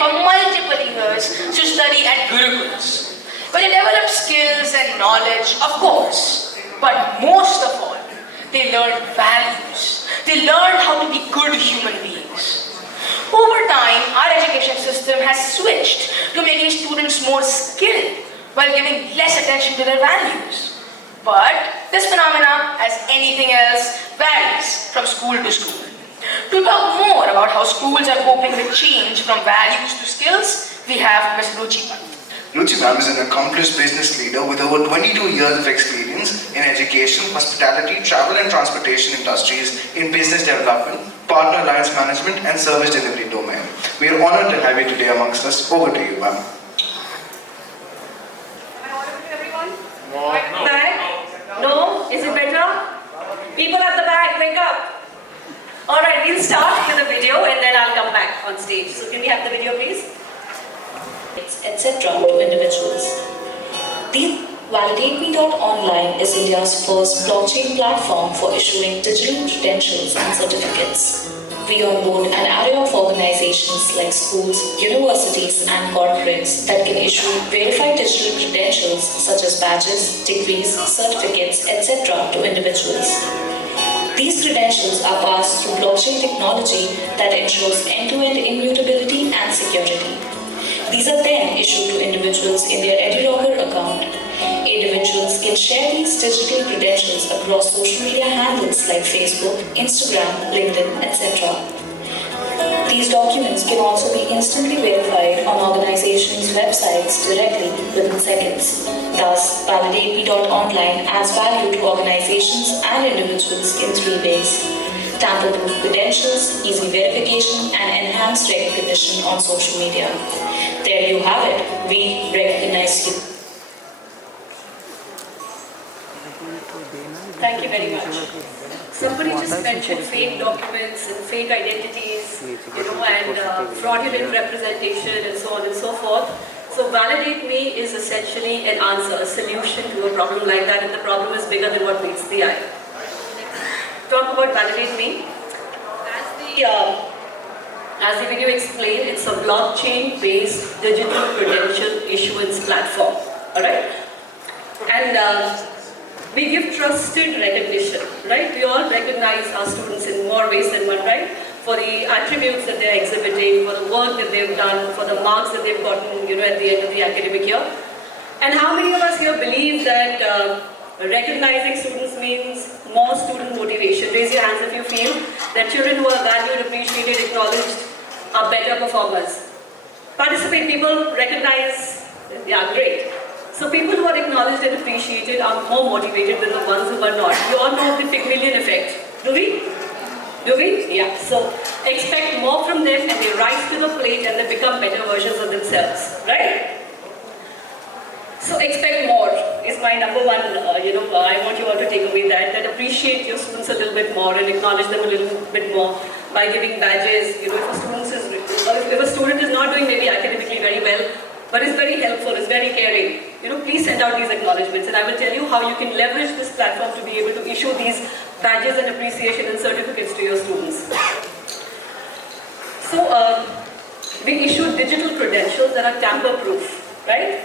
for multiple years to study at Gurukulas, where they develop skills and knowledge, of course, but most of all, they learned values. They learned how to be good human beings. Over time, our education system has switched to making students more skilled while giving less attention to their values. But this phenomena, as anything else, varies from school to school. To talk more about how schools are coping with change from values to skills, we have Ms. Ruchi Pant. Ruchi Pant is an accomplished business leader with over 22 years of experience in education, hospitality, travel and transportation industries, in business development, partner alliance management and service delivery domain. We are honored to have you today amongst us. Over to you, ma'am. Am I audible to everyone? No. Back? No? Is it better? People at the back, wake up. Alright, we'll start with a video and then I'll come back on stage. So can we have the video please? Etc. to individuals. The ValidateMe.Online is India's first blockchain platform for issuing digital credentials and certificates. We onboard an array of organizations like schools, universities and corporates that can issue verified digital credentials such as badges, degrees, certificates, etc. to individuals. These credentials are passed through blockchain technology that ensures end-to-end immutability and security. These are then issued to individuals in their EduRocker account. Individuals can share these digital credentials across social media handles like Facebook, Instagram, LinkedIn, etc. These documents can also be instantly verified on organizations' websites directly within seconds. Thus, ValidateMe.Online adds value to organizations and individuals in 3 ways: tamper-proof credentials, easy verification, and enhanced recognition on social media. There you have it. We recognize you. Thank you very much. Somebody just mentioned fake documents and fake identities, and fraudulent representation and so on and so forth. So Validate Me is essentially an answer, a solution to a problem like that, and the problem is bigger than what meets the eye. Talk about Validate Me. As the video explained, it's a blockchain-based digital credential issuance platform. Alright? And we give trusted recognition, right? We all recognize our students in more ways than one, right? For the attributes that they're exhibiting, for the work that they've done, for the marks that they've gotten, at the end of the academic year. And how many of us here believe that recognizing students means more student motivation? Raise your hands if you feel that children who are valued, appreciated, acknowledged are better performers. Participate, people recognize, yeah, great. So people who are acknowledged and appreciated are more motivated than the ones who are not. You all know the Pygmalion effect, do we? Do we? Yeah. So expect more from them and they rise to the plate and they become better versions of themselves, right? So expect more is my number one, I want you all to take away that appreciate your students a little bit more and acknowledge them a little bit more by giving badges. If a student is not doing maybe academically very well, but is very helpful, is very caring, please send out these acknowledgements and I will tell you how you can leverage this platform to be able to issue these badges and appreciation and certificates to your students. So we issue digital credentials that are tamper-proof, right?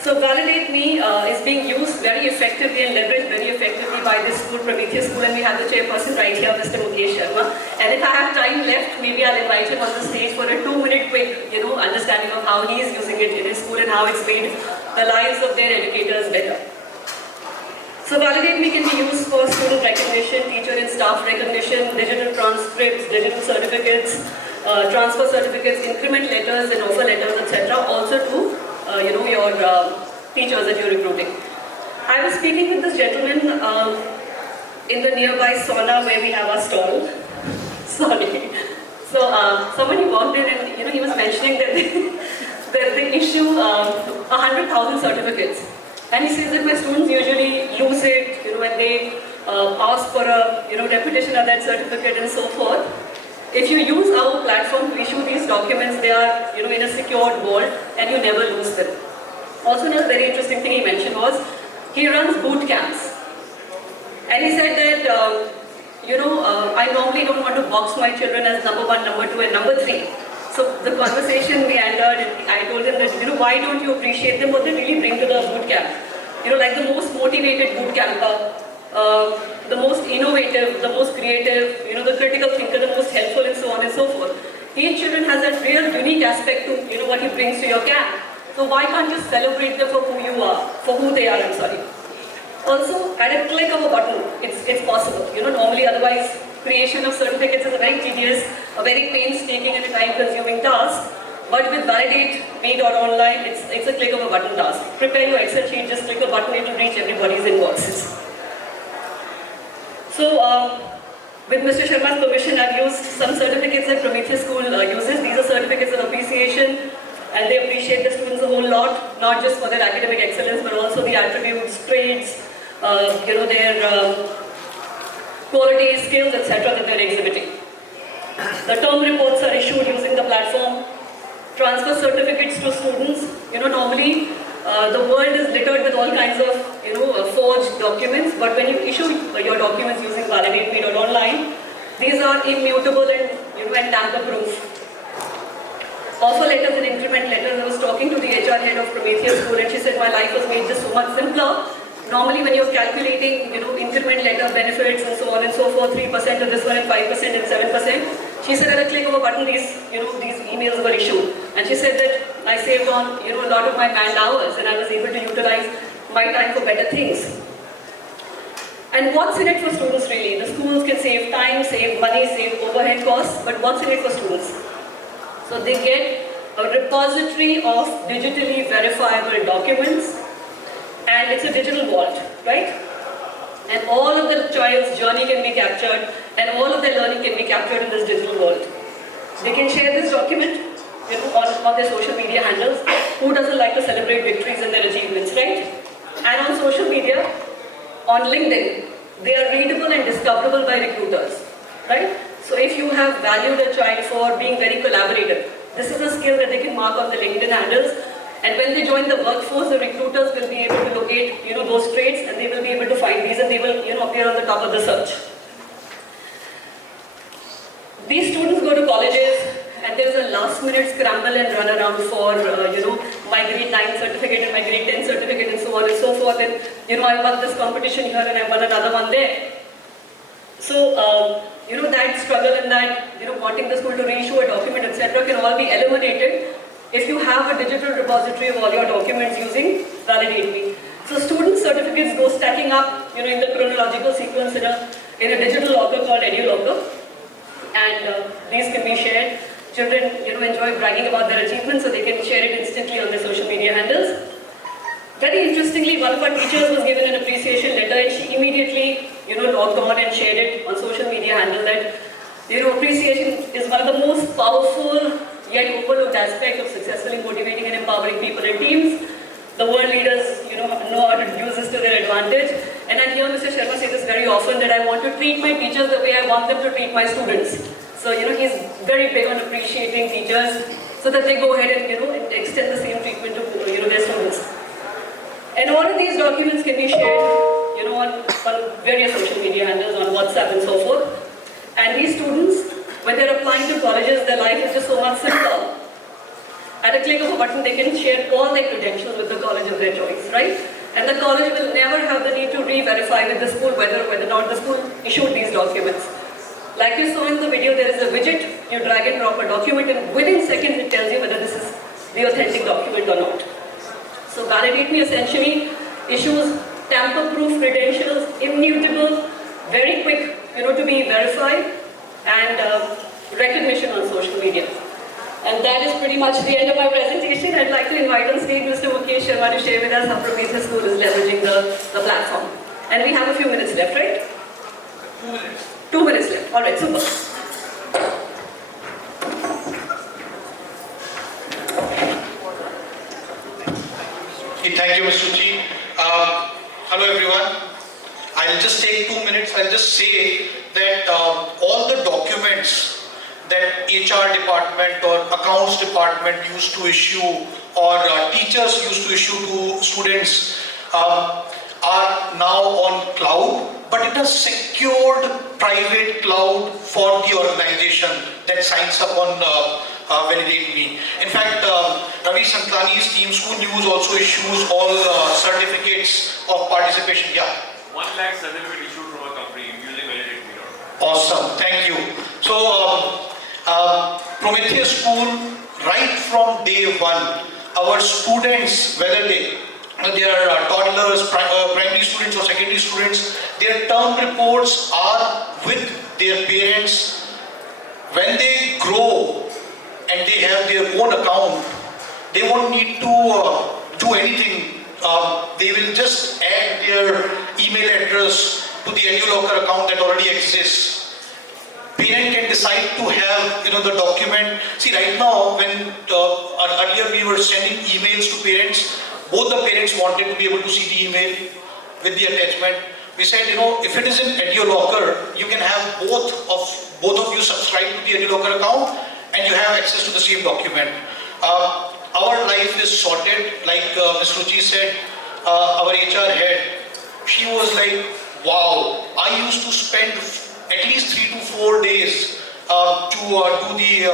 So Validate Me is being used very effectively and leveraged very effectively by this school, Prometheus School, and we have the chairperson right here, Mr. Mukesh Sharma. And if I have time left, maybe I'll invite him on the stage for a 2-minute quick, understanding of how he is using it in his school and how it's made the lives of their educators better. So Validate Me can be used for student recognition, teacher and staff recognition, digital transcripts, digital certificates, transfer certificates, increment letters and offer letters, etc. Also to your teachers that you're recruiting. I was speaking with this gentleman in the nearby sauna where we have our stall. Sorry. So somebody walked in and he was mentioning that they issue 100,000 certificates. And he says that my students usually use it, when they ask for a repetition of that certificate and so forth. If you use our platform to issue these documents, they are in a secured vault and you never lose them. Also, another very interesting thing he mentioned was he runs boot camps. And he said that I normally don't want to box my children as number 1, number 2, and number 3. So the conversation meandered, and I told them that, why don't you appreciate them, what they really bring to the boot camp? Like the most motivated boot camper, the most innovative, the most creative, the critical thinker, the most helpful, and so on and so forth. Each children has a real unique aspect to, what he brings to your camp. So why can't you celebrate them for who you are, for who they are, I'm sorry. Also, at a click of a button, it's possible. Normally otherwise, creation of certificates is a very tedious, a very painstaking and a time-consuming task. But with ValidateMe.Online, it's a click of a button task. Prepare your Excel sheet, just click a button, it will reach everybody's inboxes. So, with Mr. Sharma's permission, I've used some certificates that Prometheus School uses. These are certificates of appreciation, and they appreciate the students a whole lot, not just for their academic excellence, but also the attributes, traits, their qualities, skills, etc. that they're exhibiting. The term reports are issued using the platform. Transfer certificates to students. Normally the world is littered with all kinds of forged documents, but when you issue your documents using ValidateMe.Online, these are immutable and and tamper-proof. Offer letters and increment letters. I was talking to the HR head of Prometheus School, and she said my life was made just so much simpler. Normally when you're calculating, increment letter benefits and so on and so forth, 3% of this one and 5% and 7%, she said at a click of a button these emails were issued. And she said that I saved on, a lot of my man hours, and I was able to utilize my time for better things. And what's in it for students really? The schools can save time, save money, save overhead costs, but what's in it for students? So they get a repository of digitally verifiable documents, and it's a digital vault, right? And all of the child's journey can be captured, and all of their learning can be captured in this digital vault. They can share this document on their social media handles. Who doesn't like to celebrate victories and their achievements, right? And on social media, on LinkedIn, they are readable and discoverable by recruiters, right? So if you have valued a child for being very collaborative, this is a skill that they can mark on the LinkedIn handles. And when they join the workforce, the recruiters will be able to locate, those traits, and they will be able to find these, and they will, appear on the top of the search. These students go to colleges, and there's a last-minute scramble and run around for, my grade 9 certificate and my grade 10 certificate and so on and so forth. And, I won this competition here and I won another one there. So, that struggle and that, wanting the school to reissue a document, etc. can all be eliminated if you have a digital repository of all your documents using ValidateMe. So student certificates go stacking up, in the chronological sequence in a digital locker called EduLocker, and these can be shared. Children, enjoy bragging about their achievements, so they can share it instantly on their social media handles. Very interestingly, one of our teachers was given an appreciation letter, and she immediately, logged on and shared it on social media handle that, appreciation is one of the most powerful yet overlooked aspect of successfully motivating and empowering people and teams. The world leaders, know how to use this to their advantage. And I hear Mr. Sharma say this very often, that I want to treat my teachers the way I want them to treat my students. So, he's very big on appreciating teachers so that they go ahead and, and extend the same treatment to, their students. And all of these documents can be shared, on various social media handles, on WhatsApp and so forth. And these students, when they're applying to colleges, their life is just so much simpler. At a click of a button, they can share all their credentials with the college of their choice, right? And the college will never have the need to re-verify with the school whether or not the school issued these documents. Like you saw in the video, there is a widget, you drag and drop a document, and within seconds it tells you whether this is the authentic document or not. So ValidateMe essentially issues tamper-proof credentials, immutable, very quick, to be verified, and recognition on social media. And that is pretty much the end of my presentation. I'd like to invite on stage Mr. Mukesh Sharma to share with us how Prometheus School is leveraging the platform. And we have a few minutes left, right? 2 minutes. 2 minutes left. All right, super. Thank you, Ms. Ruchi. Hello, everyone. I'll just take 2 minutes. I'll just say that all the documents that HR department or accounts department used to issue or teachers used to issue to students are now on cloud. but it has secured private cloud for the organization that signs up on ValidateMe. In fact, Ravi Santlani's team, ScooNews, also issues all certificates of participation. Yeah. 1 lakh certificate issued from a company using ValidateMe.Online. Awesome, thank you. So, Prometheus School, right from day one, our students, whether they are toddlers, primary students or secondary students, their term reports are with their parents. When they grow and they have their own account, they won't need to do anything. They will just add their email address to the EduLocker account that already exists. Parent can decide to have the document. See, right now, when earlier we were sending emails to parents, both the parents wanted to be able to see the email with the attachment. We said, if it is in EduLocker, you can have both of you subscribe to the EduLocker account and you have access to the same document. Our life is sorted, like Ms. Ruchi said, our HR head. She was like, wow, I used to spend at least 3 to 4 days to do the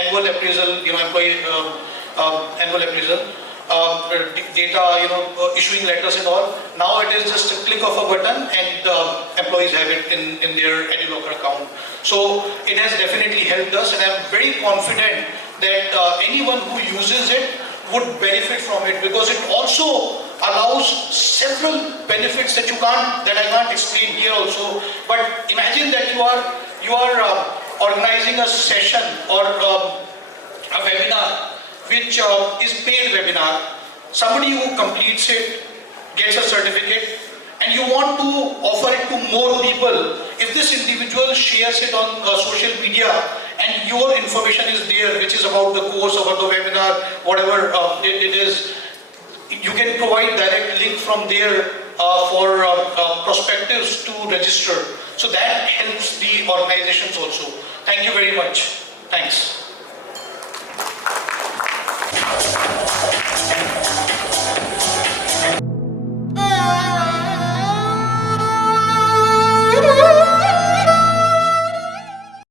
annual appraisal, employee annual appraisal, data, issuing letters and all. Now it is just a click of a button and employees have it in their EduLocker account. So it has definitely helped us, and I'm very confident that anyone who uses it would benefit from it, because it also allows several benefits that I can't explain here also. But imagine that you are organizing a session or a webinar which is paid webinar. Somebody who completes it gets a certificate, and you want to offer it to more people. If this individual shares it on social media and your information is there, which is about the course, about the webinar, whatever it is, you can provide direct link from there for prospectives to register. So that helps the organizations also. Thank you very much. Thanks.